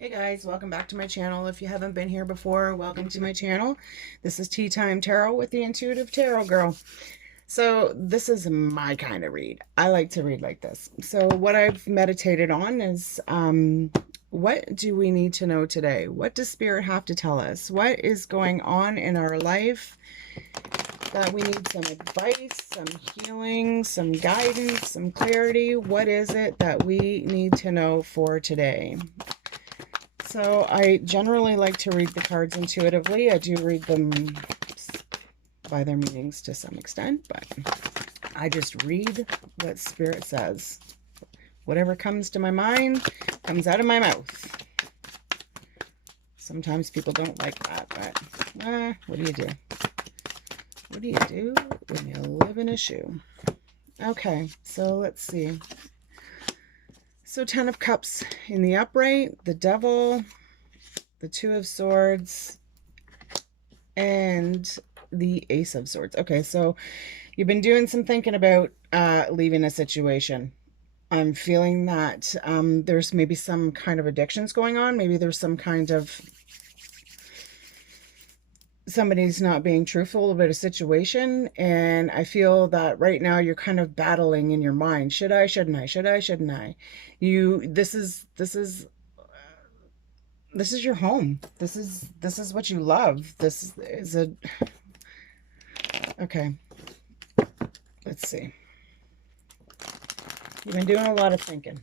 Hey guys, welcome back to my channel. If you haven't been here before, welcome to my channel. This is Tea Time Tarot with the Intuitive Tarot Girl. So this is my kind of read. I like to read like this. So what I've meditated on is what do we need to know today? What does Spirit have to tell us? What is going on in our life that we need some advice, some healing, some guidance, some clarity? What is it that we need to know for today? So I generally like to read the cards intuitively. I do read them by their meanings to some extent, but I just read what Spirit says. Whatever comes to my mind comes out of my mouth. Sometimes people don't like that, but what do you do? What do you do when you live in a shoe? Okay, so let's see. So 10 of Cups in the upright, the Devil, the Two of Swords, and the Ace of Swords. Okay, so you've been doing some thinking about leaving a situation. I'm feeling that there's maybe some kind of addictions going on. Maybe there's some kind of somebody's not being truthful about a situation, and I feel that right now you're kind of battling in your mind. Should I, shouldn't I? Should I, shouldn't I? This is your home. This is what you love. This is a okay. Let's see. You've been doing a lot of thinking.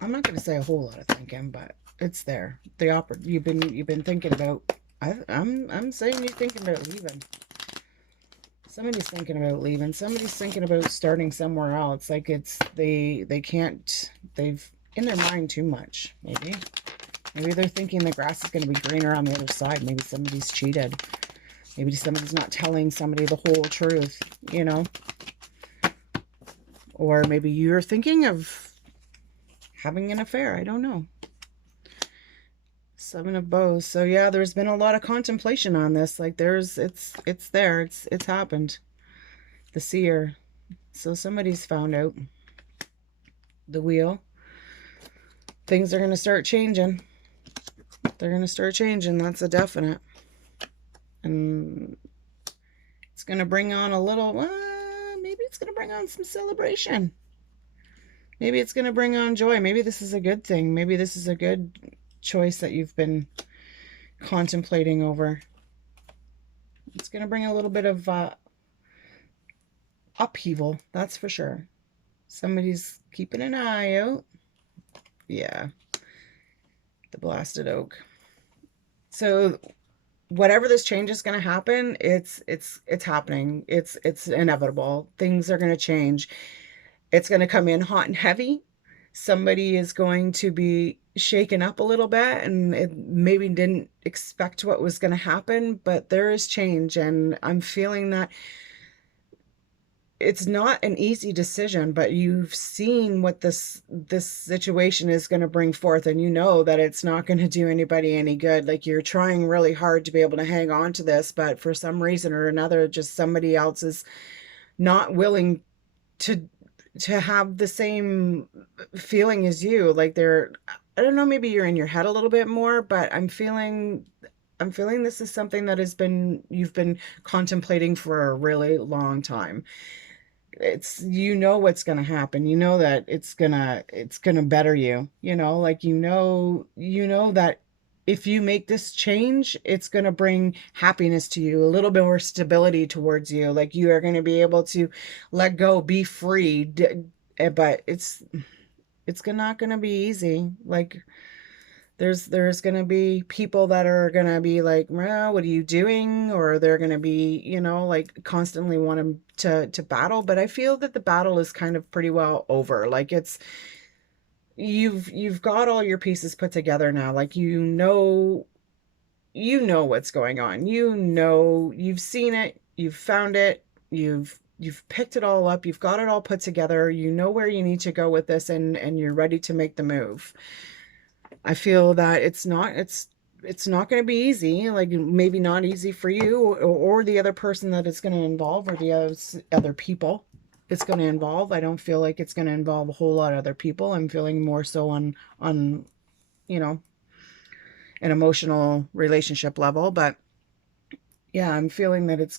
I'm not going to say a whole lot of thinking, but it's there. You've been thinking about. I'm saying you're thinking about leaving. Somebody's thinking about leaving. Somebody's thinking about starting somewhere else. Like they can't. They've in their mind too much. Maybe they're thinking the grass is going to be greener on the other side. Maybe somebody's cheated. Maybe somebody's not telling somebody the whole truth. You know. Or maybe you're thinking of having an affair. I don't know. Seven of Bows. So yeah, there's been a lot of contemplation on this. Like it's there. It's happened. The Seer. So somebody's found out. The Wheel. Things are going to start changing. They're going to start changing. That's a definite. And it's going to bring on a little, maybe it's going to bring on some celebration. Maybe it's going to bring on joy. Maybe this is a good thing. Maybe this is a good choice that you've been contemplating over. It's going to bring a little bit of upheaval, that's for sure. Somebody's keeping an eye out. Yeah. The Blasted Oak. So whatever this change is going to happen, it's happening. It's inevitable. Things are going to change. It's going to come in hot and heavy. Somebody is going to be shaken up a little bit, and it maybe didn't expect what was going to happen, but there is change, and I'm feeling that it's not an easy decision, but you've seen what this situation is going to bring forth, and you know that it's not going to do anybody any good. Like, you're trying really hard to be able to hang on to this, but for some reason or another, just somebody else is not willing to have the same feeling as you. Like, I don't know, maybe you're in your head a little bit more, but I'm feeling this is something that you've been contemplating for a really long time. It's, you know what's going to happen. You know that it's going to better you, like, you know that if you make this change, it's going to bring happiness to you, a little bit more stability towards you. Like, you are going to be able to let go, be free. But it's not going to be easy. Like, there's going to be people that are going to be like, well, what are you doing? Or they're going to be, like, constantly wanting to battle. But I feel that the battle is kind of pretty well over. Like, you've got all your pieces put together now. Like, you know what's going on. You've seen it, you've found it, you've picked it all up, you've got it all put together, you know where you need to go with this, and you're ready to make the move. I feel that it's not going to be easy. Like, maybe not easy for you or the other person that it's going to involve, or the other people it's going to involve. I don't feel like it's going to involve a whole lot of other people. I'm feeling more so on you know, an emotional relationship level. But yeah, I'm feeling that it's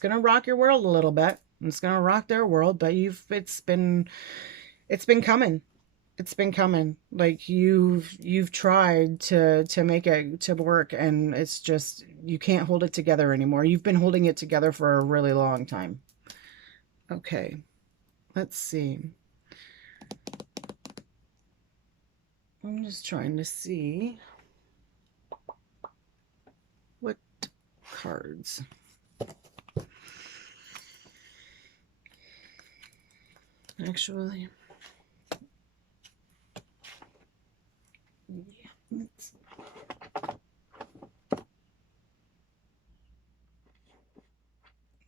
gonna rock your world a little bit. It's gonna rock their world, but it's been coming. It's been coming. Like you've tried to make it to work, and it's just you can't hold it together anymore. You've been holding it together for a really long time. Okay, let's see. I'm just trying to see what cards. Actually, yeah,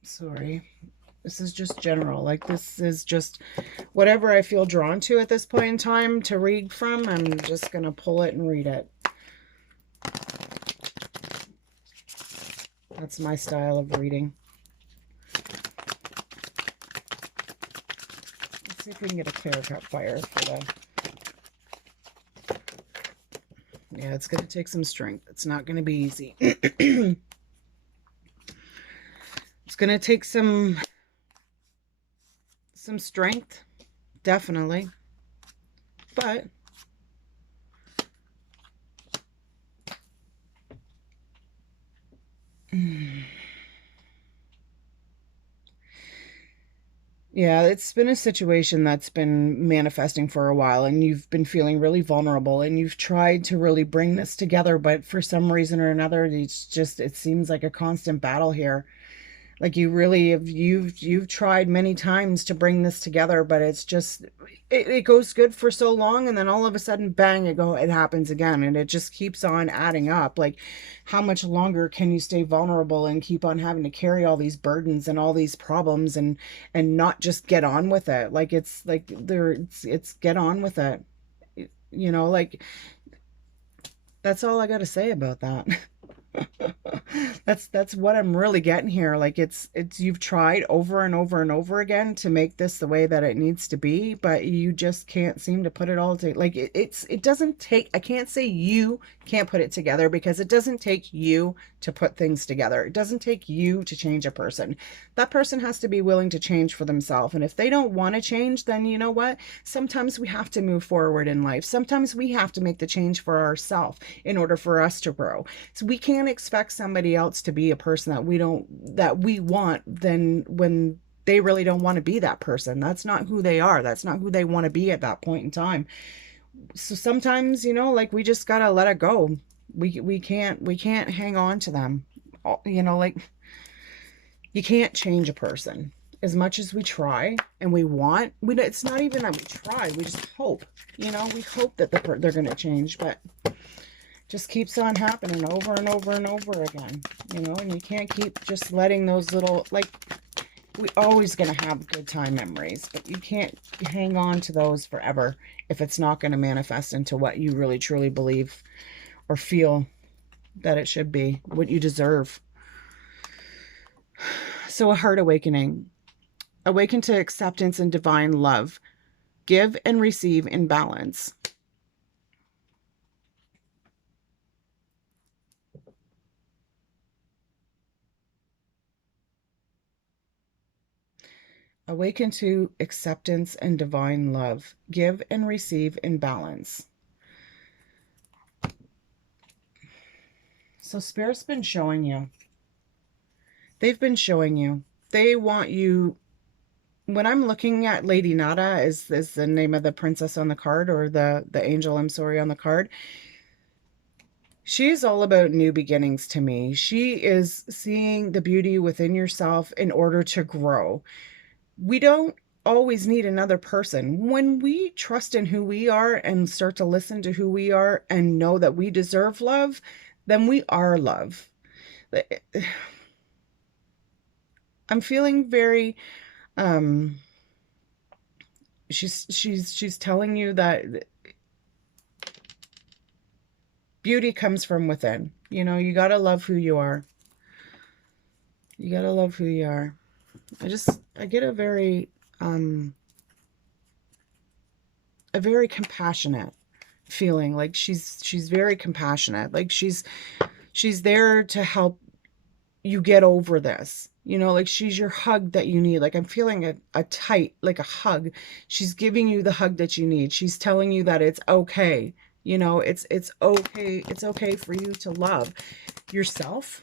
sorry. This is just general. Like, this is just whatever I feel drawn to at this point in time to read from. I'm just going to pull it and read it. That's my style of reading. Let's see if we can get a clear cut fire for the... Yeah, it's going to take some strength. It's not going to be easy. It's going to take some strength, definitely. But yeah, it's been a situation that's been manifesting for a while, and you've been feeling really vulnerable, and you've tried to really bring this together, but for some reason or another, it seems like a constant battle here. Like you really have, you've tried many times to bring this together, but it's just it goes good for so long, and then all of a sudden, bang, it happens again, and it just keeps on adding up. Like, how much longer can you stay vulnerable and keep on having to carry all these burdens and all these problems and not just get on with it? Like, it's like it's get on with it. You know, like, that's all I got to say about that. That's what I'm really getting here. Like, it's you've tried over and over and over again to make this the way that it needs to be, but you just can't seem to put it all together. Like, it doesn't take, I can't say you can't put it together, because it doesn't take you to put things together. It doesn't take you to change a person. That person has to be willing to change for themselves. And if they don't want to change, then you know what? Sometimes we have to move forward in life. Sometimes we have to make the change for ourselves in order for us to grow. So we can't expect somebody else to be a person that we want then when they really don't want to be that person. That's not who they are. That's not who they want to be at that point in time. So sometimes, you know, like, we just gotta let it go. We can't hang on to them. You know, like, you can't change a person. As much as we try and we want, it's not even that we try, we just hope. You know, we hope that they're going to change, but just keeps on happening over and over and over again, you know. And you can't keep just letting those little, like, we always going to have good time memories, but you can't hang on to those forever if it's not going to manifest into what you really truly believe or feel that it should be, what you deserve. So, a heart awakening. Awaken to acceptance and divine love. Give and receive in balance. Awaken to acceptance and divine love. Give and receive in balance. So Spirit's been showing you. They've been showing you. They want you. When I'm looking at Lady Nada, is the name of the princess on the card, or the angel, I'm sorry, on the card. She's all about new beginnings to me. She is seeing the beauty within yourself in order to grow. We don't always need another person. When we trust in who we are and start to listen to who we are and know that we deserve love, then we are love. I'm feeling very, she's telling you that beauty comes from within. You know, you got to love who you are. You got to love who you are. I get a very compassionate feeling. Like she's very compassionate. Like she's there to help you get over this. You know, like she's your hug that you need. Like I'm feeling a tight, like a hug. She's giving you the hug that you need. She's telling you that it's okay. You know, it's okay. It's okay for you to love yourself.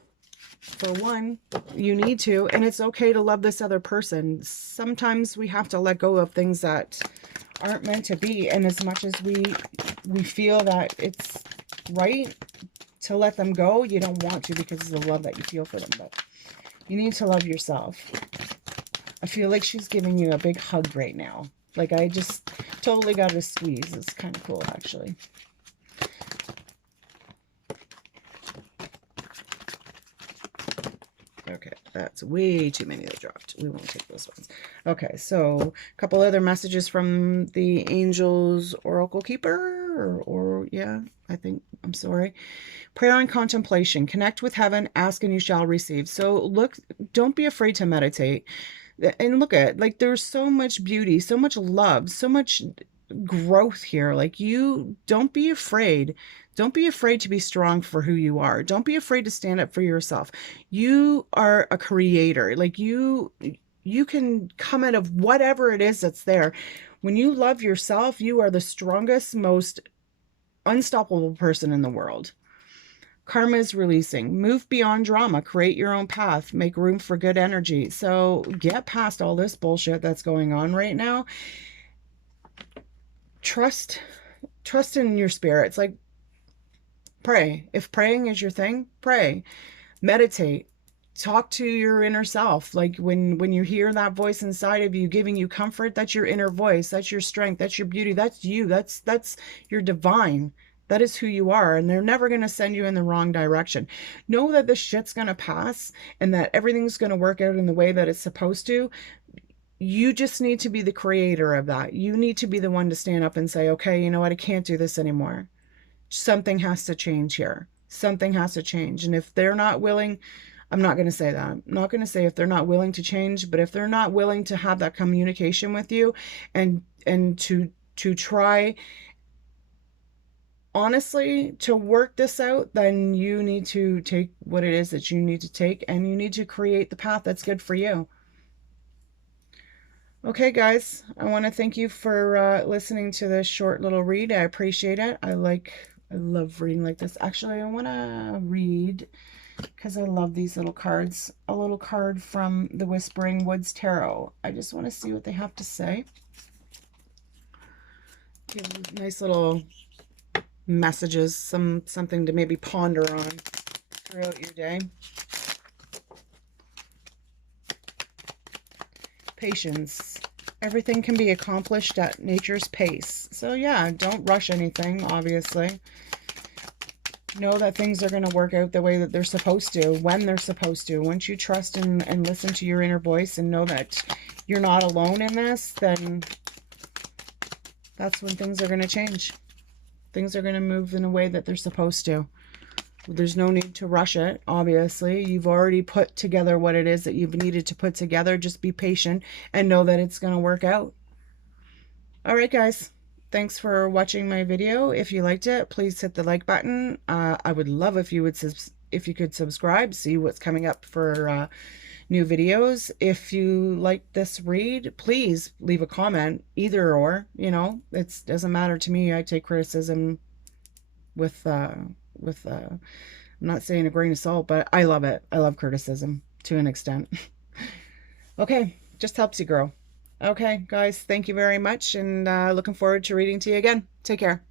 For one, you need to, and it's okay to love this other person. Sometimes we have to let go of things that aren't meant to be, and as much as we feel that it's right to let them go, you don't want to because of the love that you feel for them, but you need to love yourself. I feel like she's giving you a big hug right now. Like I just totally got a squeeze. It's kind of cool, actually. Okay, that's way too many that dropped. We won't take those ones. Okay, so a couple other messages from the Angels Oracle Keeper, or yeah, I think, I'm sorry. Prayer and contemplation. Connect with heaven, ask and you shall receive. So look, don't be afraid to meditate. And look at, like, there's so much beauty, so much love, so much growth here. Like, you don't be afraid. Don't be afraid to be strong for who you are. Don't be afraid to stand up for yourself. You are a creator. Like you can come out of whatever it is that's there. When you love yourself, you are the strongest, most unstoppable person in the world. Karma is releasing. Move beyond drama. Create your own path. Make room for good energy. So get past all this bullshit that's going on right now. Trust in your spirits. Like, pray. If praying is your thing, pray. Meditate. Talk to your inner self. Like when you hear that voice inside of you giving you comfort, that's your inner voice. That's your strength. That's your beauty. That's you. That's your divine. That is who you are, and they're never going to send you in the wrong direction. Know that this shit's going to pass and that everything's going to work out in the way that it's supposed to. You just need to be the creator of that. You need to be the one to stand up and say, okay, you know what? I can't do this anymore. Something has to change here. Something has to change. And if they're not willing, I'm not going to say that. I'm not going to say if they're not willing to change, but if they're not willing to have that communication with you and to try honestly to work this out, then you need to take what it is that you need to take, and you need to create the path that's good for you. Okay, guys, I want to thank you for listening to this short little read. I appreciate it. I love reading like this. Actually, I want to read, because I love these little cards, a little card from the Whispering Woods Tarot. I just want to see what they have to say. Give nice little messages, something to maybe ponder on throughout your day. Patience. Everything can be accomplished at nature's pace. So yeah, don't rush anything, obviously. Know that things are going to work out the way that they're supposed to, when they're supposed to. Once you trust and listen to your inner voice and know that you're not alone in this, then that's when things are going to change. Things are going to move in a way that they're supposed to. There's no need to rush it, obviously. You've already put together what it is that you've needed to put together. Just be patient and know that it's going to work out. All right, guys. Thanks for watching my video. If you liked it, please hit the like button. I would love if you could subscribe, see what's coming up for new videos. If you like this read, please leave a comment, either or, you know, it doesn't matter to me. I take criticism with I'm not saying a grain of salt, but I love it. I love criticism to an extent. Okay, just helps you grow. Okay, guys, thank you very much, and looking forward to reading to you again. Take care.